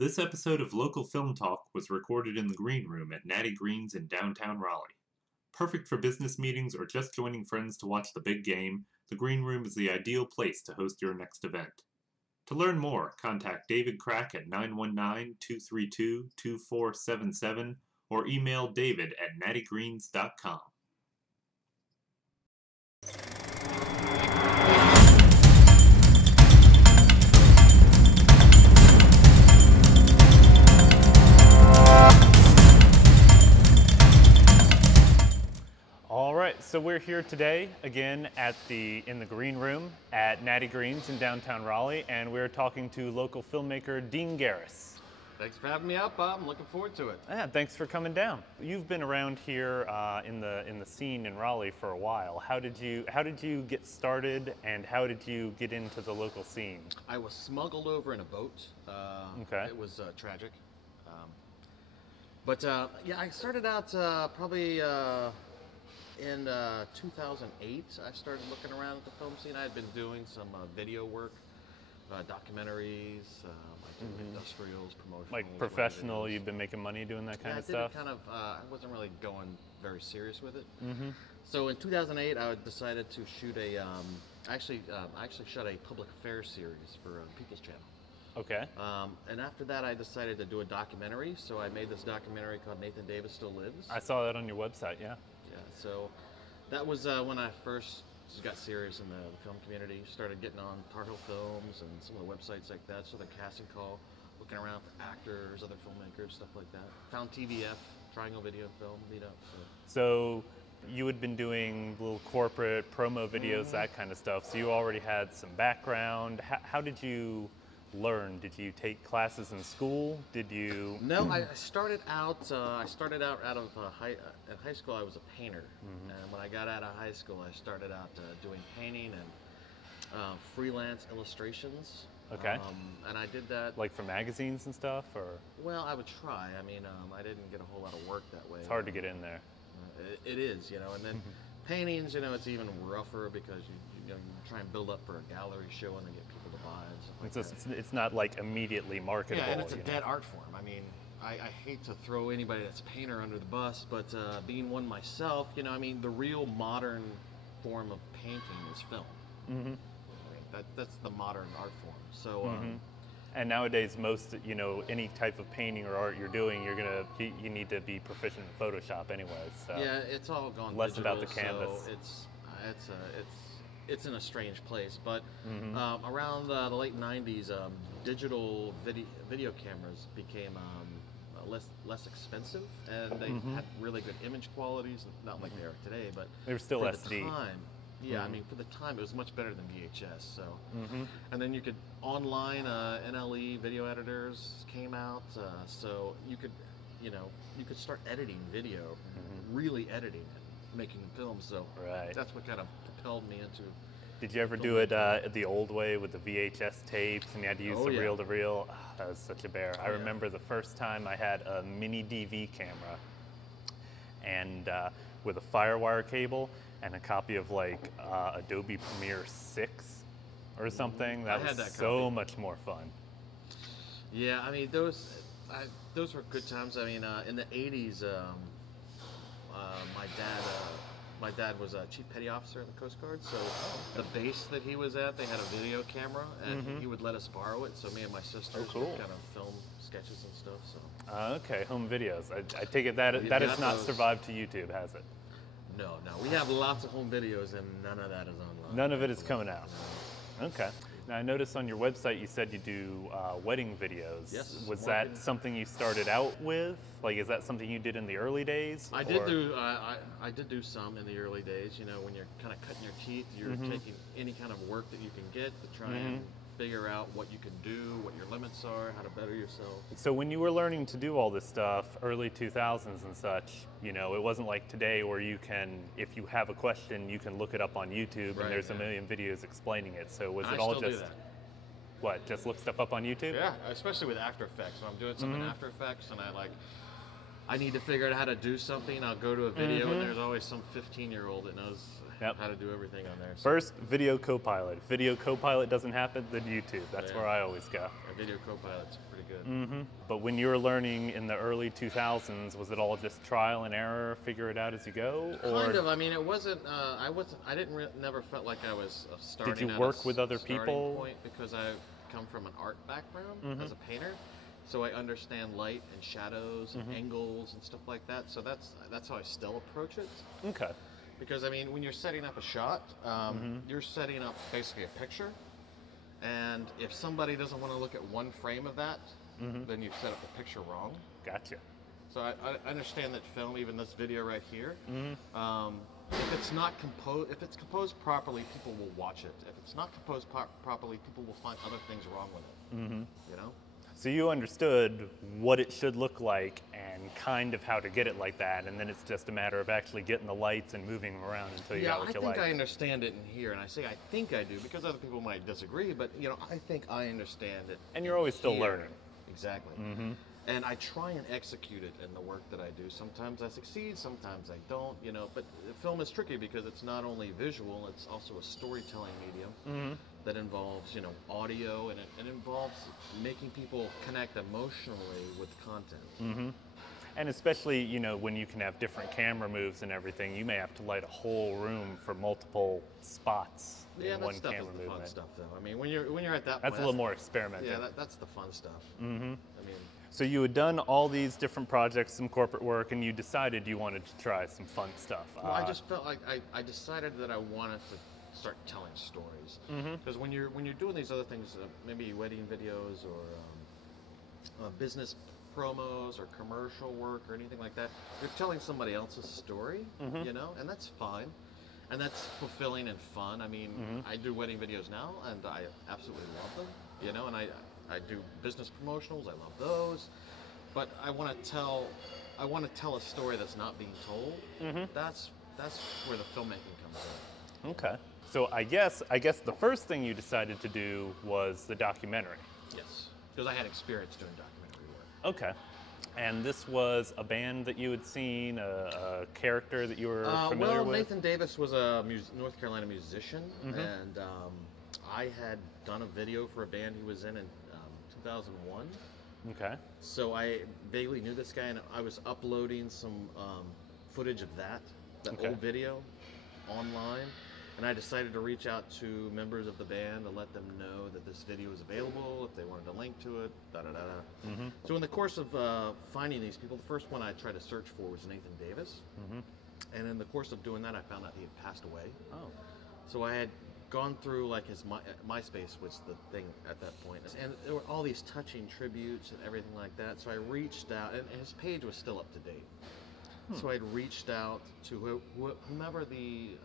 This episode of Local Film Talk was recorded in the Green Room at Natty Green's in downtown Raleigh. Perfect for business meetings or just joining friends to watch the big game, the Green Room is the ideal place to host your next event. To learn more, contact David Crack at 919-232-2477 or email david at nattygreens.com. All right, so we're here today again in the Green Room at Natty Green's in downtown Raleigh, and we're talking to local filmmaker Dean Garris. Thanks for having me up, Bob. I'm looking forward to it. Yeah, thanks for coming down. You've been around here in the scene in Raleigh for a while. How did you get started, and how did you get into the local scene? I was smuggled over in a boat. Okay. It was tragic, but yeah, I started out probably. In 2008, I started looking around at the film scene. I had been doing some video work, documentaries, industrials, promotional. Like professional, you've been making money doing that kind of stuff? I did it I wasn't really going very serious with it. So in 2008, I decided to shoot I actually shot a public affairs series for People's Channel. Okay. And after that, I decided to do a documentary. So I made this documentary called Nathan Davis Still Lives. I saw that on your website, yeah. So that was when I first got serious in the film community. Started getting on Tar Heel Films and some of the websites like that. So the casting call, looking around for actors, other filmmakers, stuff like that. Found TVF, Triangle Video Film, meetup. So you had been doing little corporate promo videos, that kind of stuff. So you already had some background. How did you learn? Did you take classes in school? Did you? No, I started out. At high school, I was a painter, and when I got out of high school, I started out doing painting and freelance illustrations. Okay. And I did that. Like for magazines and stuff, or? Well, I would try. I mean, I didn't get a whole lot of work that way. It's hard to get in there. It is, and then paintings, it's even rougher because you try and build up for a gallery show and then get people to buy and stuff like that. It's not like immediately marketable. Yeah, and it's a dead art form. I mean, I hate to throw anybody that's a painter under the bus, but being one myself, the real modern form of painting is film. That's the modern art form. So. And nowadays, most any type of painting or art you're doing, you need to be proficient in Photoshop anyway. So yeah, it's all gone less digital, about the canvas. So it's in a strange place. But around the late '90s, digital video cameras became less expensive, and they had really good image qualities. Not like they are today, but they were still for SD. The time, yeah, I mean, for the time, it was much better than VHS. So, and then you could online NLE video editors came out, so you could start editing video, really editing and making films. So that's what kind of propelled me into. Did you ever do it the old way with the VHS tapes and you had to use the reel-to-reel? Oh, that was such a bear. I remember the first time I had a mini DV camera and with a FireWire cable and a copy of like Adobe Premiere 6 or something. That was so much more fun. Yeah, I mean, those were good times. I mean, in the 80s, my dad was a chief petty officer in the Coast Guard, so the base that he was at, they had a video camera, and he would let us borrow it. So me and my sisters would kind of film sketches and stuff. So. Okay, home videos. I take it that has not survived to YouTube, has it? No. We have lots of home videos, and none of that is online. None of it is coming out. Okay. Now, I noticed on your website you said you do wedding videos. Yes. Was that something you started out with? Like, is that something you did in the early days? I did do some in the early days. When you're kind of cutting your teeth, you're taking any kind of work that you can get to try and figure out what you can do, what your limits are, how to better yourself. So when you were learning to do all this stuff, early 2000s and such, it wasn't like today where you can, if you have a question, you can look it up on YouTube and there's a million videos explaining it. So was it all just, what, just look stuff up on YouTube? Yeah, especially with After Effects. When I'm doing something in After Effects and I need to figure out how to do something, I'll go to a video and there's always some 15-year-old that knows how to do everything on there. So. First, Video Copilot. If Video Copilot doesn't happen, then YouTube. That's where I always go. Video Copilot's pretty good. Mm-hmm. But when you were learning in the early 2000s, was it all just trial and error, figure it out as you go? Or Kind of. I mean, it wasn't. I didn't. Never felt like I was starting. Did you at work a with other starting people? Point because I come from an art background as a painter, so I understand light and shadows and angles and stuff like that. So that's how I still approach it. Okay. Because I mean, when you're setting up a shot, you're setting up basically a picture, and if somebody doesn't want to look at one frame of that, then you've set up the picture wrong. Gotcha. So I understand that film, even this video right here, if it's not composed, if it's composed properly, people will watch it. If it's not composed properly, people will find other things wrong with it. You know. So you understood what it should look like and kind of how to get it like that, and then it's just a matter of actually getting the lights and moving them around until you got what you like. I think I understand it in here, and I say I think I do because other people might disagree, but you know, I think I understand it. And you're always still learning. Exactly. And I try and execute it in the work that I do. Sometimes I succeed, sometimes I don't, you know, but film is tricky because it's not only visual, it's also a storytelling medium that involves, you know, audio, and it involves making people connect emotionally with content. And especially, you know, when you can have different camera moves and everything, you may have to light a whole room for multiple spots in one camera movement. The fun stuff, though. I mean, when you're at that point, that's a little more experimental. Yeah, that's the fun stuff. I mean, so you had done all these different projects, some corporate work, and you decided you wanted to try some fun stuff. Well, I just felt like I decided that I wanted to start telling stories. Because when you're doing these other things, maybe wedding videos or business promos or commercial work or anything like that, you're telling somebody else's story, you know, and that's fine. And that's fulfilling and fun. I mean, I do wedding videos now, and I absolutely love them, you know, and I do business promotionals. I love those, but I want to tell a story that's not being told. That's where the filmmaking comes in. Okay. So I guess the first thing you decided to do was the documentary. Yes, because I had experience doing documentary work. Okay. And this was a band that you had seen, a character that you were familiar with? Nathan Davis was a North Carolina musician, and I had done a video for a band he was in 2001. Okay. So I vaguely knew this guy, and I was uploading some footage of that old video online, and I decided to reach out to members of the band to let them know that this video was available, if they wanted to link to it, So in the course of finding these people, the first one I tried to search for was Nathan Davis, and in the course of doing that, I found out he had passed away. Oh. So I had gone through, like, his MySpace was the thing at that point, and there were all these touching tributes and everything like that. So I reached out, and his page was still up to date. So I'd reached out to whomever the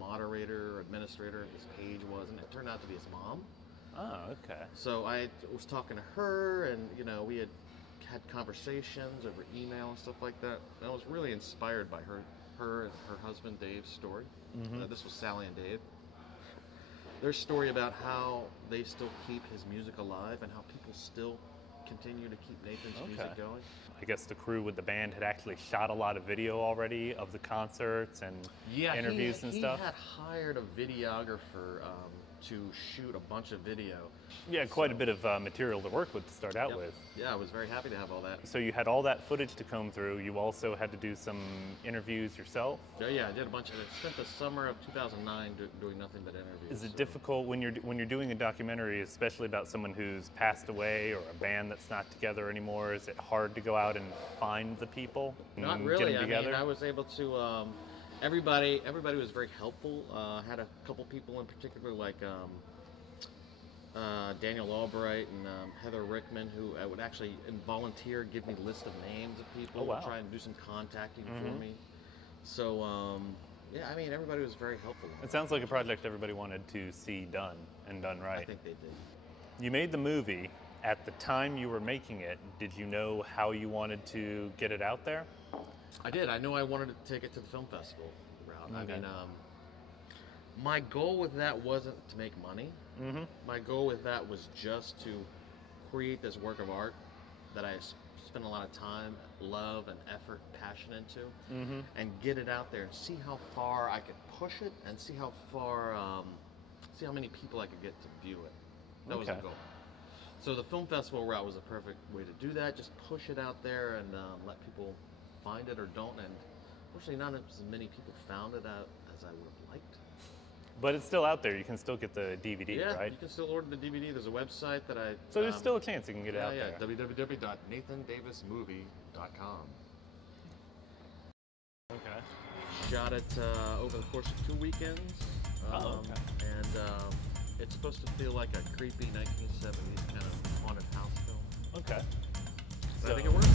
moderator or administrator of his page was, and it turned out to be his mom. Oh, okay. So I was talking to her, and you know, we had conversations over email and stuff like that. And I was really inspired by her and her husband Dave's story. This was Sally and Dave. Their story about how they still keep his music alive and how people still continue to keep Nathan's music going. I guess the crew with the band had actually shot a lot of video already of the concerts and interviews and stuff. He had hired a videographer to shoot a bunch of video. Yeah, quite a bit of material to work with to start out with. Yeah, I was very happy to have all that. So you had all that footage to comb through. You also had to do some interviews yourself? Yeah, I did a bunch of it. I spent the summer of 2009 doing nothing but interviews. Is it difficult when you're doing a documentary, especially about someone who's passed away or a band that's not together anymore? Is it hard to go out and find the people and Not really. get them together? I mean, I was able to. Everybody was very helpful. I had a couple people in particular, like Daniel Albright and Heather Rickman, who would actually volunteer, give me a list of names of people, try and do some contacting for me. So, yeah, I mean, everybody was very helpful. It sounds like a project everybody wanted to see done and done right. I think they did. You made the movie. At the time you were making it, did you know how you wanted to get it out there? I did. I knew I wanted to take it to the film festival route. Okay. I mean, my goal with that wasn't to make money. My goal with that was just to create this work of art that I spent a lot of time, love, and effort, passion into, and get it out there and see how far I could push it and see how far, see how many people I could get to view it. That was the goal. So the film festival route was a perfect way to do that. Just push it out there and let people find it or don't. And unfortunately, not as many people found it out as I would have liked. But it's still out there. You can still get the DVD, yeah, right? You can still order the DVD. There's a website that I... So there's still a chance you can get it out there. www.nathandavismovie.com. Okay. Shot it over the course of 2 weekends. Okay. And it's supposed to feel like a creepy 1970s kind of haunted house film. Okay. So I think it works.